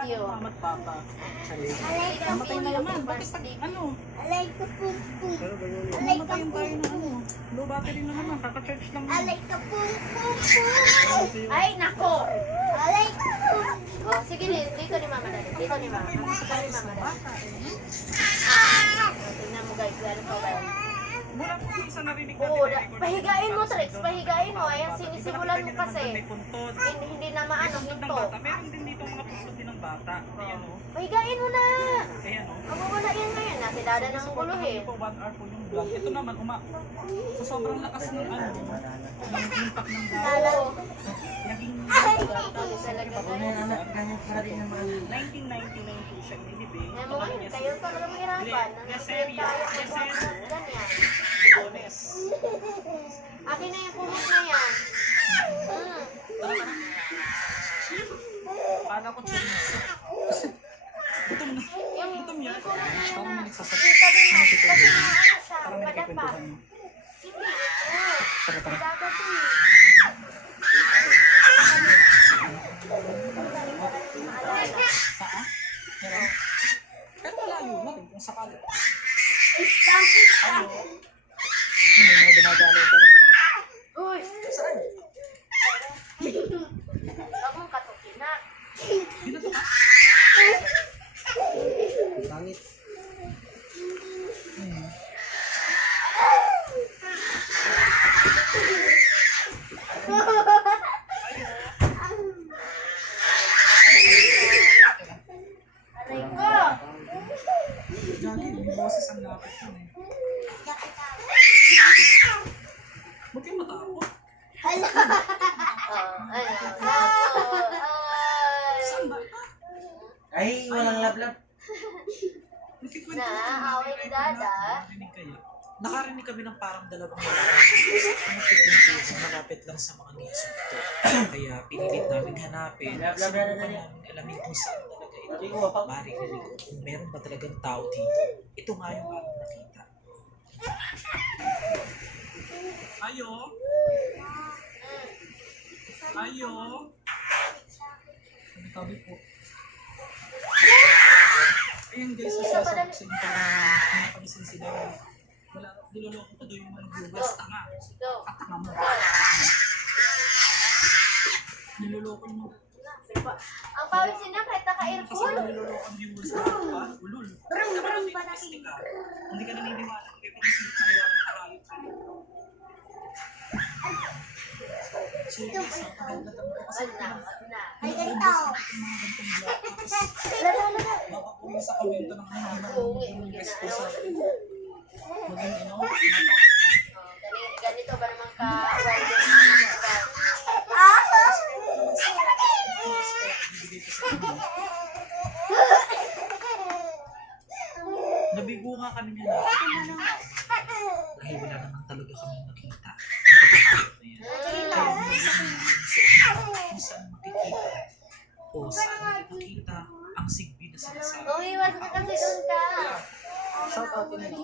video. Mama at papa. Alay ka Mamatay na naman. Bakit pum. pag ano? Alay ka pum pum. Alay ka Mamatayin tayo pum na pum. ano. Low battery na naman. Kaka-charge lang. Alay ka pum pum pum. Ay, nako! Alay ka pum. Oh, sige, dito ni Mama Dali. Dito ni Mama. Dito ni Mama Dali. Tingnan mo guys, lalo pa ba? Mula po sa narinig Oo, natin. pahigain mo, Trex. Pahigain mo. Ayan, sinisimulan mo kasi. May puntot. Hindi na maano, Puntot ng hinto. bata. Meron din dito mga puntot din ng bata. Ayan o. Pahigain mo na! Ayan o. Mawawala yan ngayon. Nasi dada ng guluhin. Po 1 hour po yung vlog. Ito naman, sa sobrang lakas ng ano, ng impact ng bata. Oo. Naging Grabe talaga guys. 1999 siya inilibing. Ayan mo ngayon, kayo talaga mahirapan. Nandito tayo magbuhat ng ganyan. Bones. Akin na yung kumot na yan. Paano ko siya? Gutom na. Yung Gutom yan. kumot na yan Parang na. may nagsasabi. Dito din na. Kasi ano siya, Parang may padapa. kikwentuhan. Hindi. Oo. Sarap na. Dagat to eh. Maalala. Saan? Meron? Pero malayo natin kung sakali. Ano? Hindi mo dumadalaw pa rin. Uy! Saan? Huwag mong katukin na. Dito ka. Pangit. Aray ko! Gagi, may boses ang lapit yun eh. Huwag kayong matakot. Oh, ano, nako. Ay. Saan ba? Ay, walang lablab. Nakikwento Naaaway ni Dada. Narinig kayo. Nakarinig kami ng parang dalawang lalaki. Malapit lang sa mga nisunto. Kaya pinilit namin hanapin. Sinubukan namin alamin kung saan talaga ito. Maririnig ko kung meron ba talagang tao dito. Ito nga yung aming nakita. Ayo? Ayo? Ang tabi po. Ayan guys, sasasabi sa inyo parang napagising sila. Wala, niloloko ko daw yung mga viewers. Tanga. Go. Katanga mo. Niloloko mo. Ang pawisin niya kahit Kasi naka-earphone. niloloko ang viewers na ba? Ulul. Parang hindi ka pistik ka. Hindi ka naniniwala. Kaya pinisilip na niwala na karayot ka. So guys, napagandang ko kasi Wag na, wag na. Ay, ganito. yung mga gantong vlog. Tapos Lala, lala. mapapuwi sa komento ng mga Uwi, mga guest ko yun sa na, maging ano, Oh, ganito ba naman ka-award yung mga bibigay ko sa inyo. Nabigo nga kami niya na dahil wala naman talaga kami nakita. Ang pagkakataon na yan. Kaya kung saan makikita o saan makikita ang sigbi na sinasabi. Umiwas ka kasi doon ka. Shout out din nila.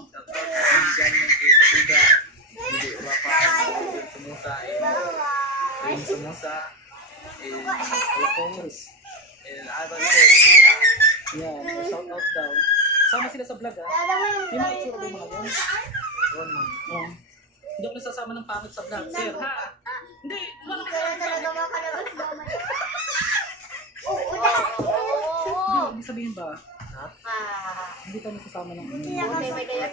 Yan, shout out daw. Sama sila sa vlog ah. Yung mga itsura ng mga yan. Oh. Hindi ako nasasama ng pangit sa vlog. Sir, ha? Hindi, wala ka sa Talaga makalabas naman. Oo. Hindi sabihin ba? Ah. Hindi ka nasasama ng Buti may kaya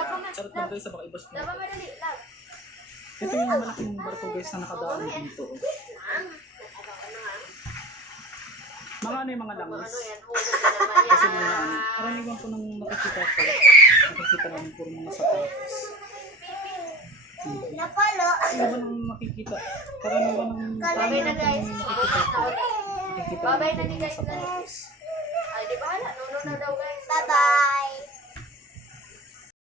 ka na. Charot lang guys sa baka ibas Laba mo. madali lang. Ito yung malaking barko guys na nakadaan dito. Mga ano yung mga Ano langis. yan, hulog na naman Kasi yan. mga ano, karaniwan ko nang nakikita ko. Nakikita namin puro mga sapatos. Napalo. Ano ba nang makikita? Karaniwan ng Babay na guys. nakikita ko. Nakikita Babay namin na puro ni mga guys. sapatos. Ay, di ba? Nuno na daw guys. Bye-bye.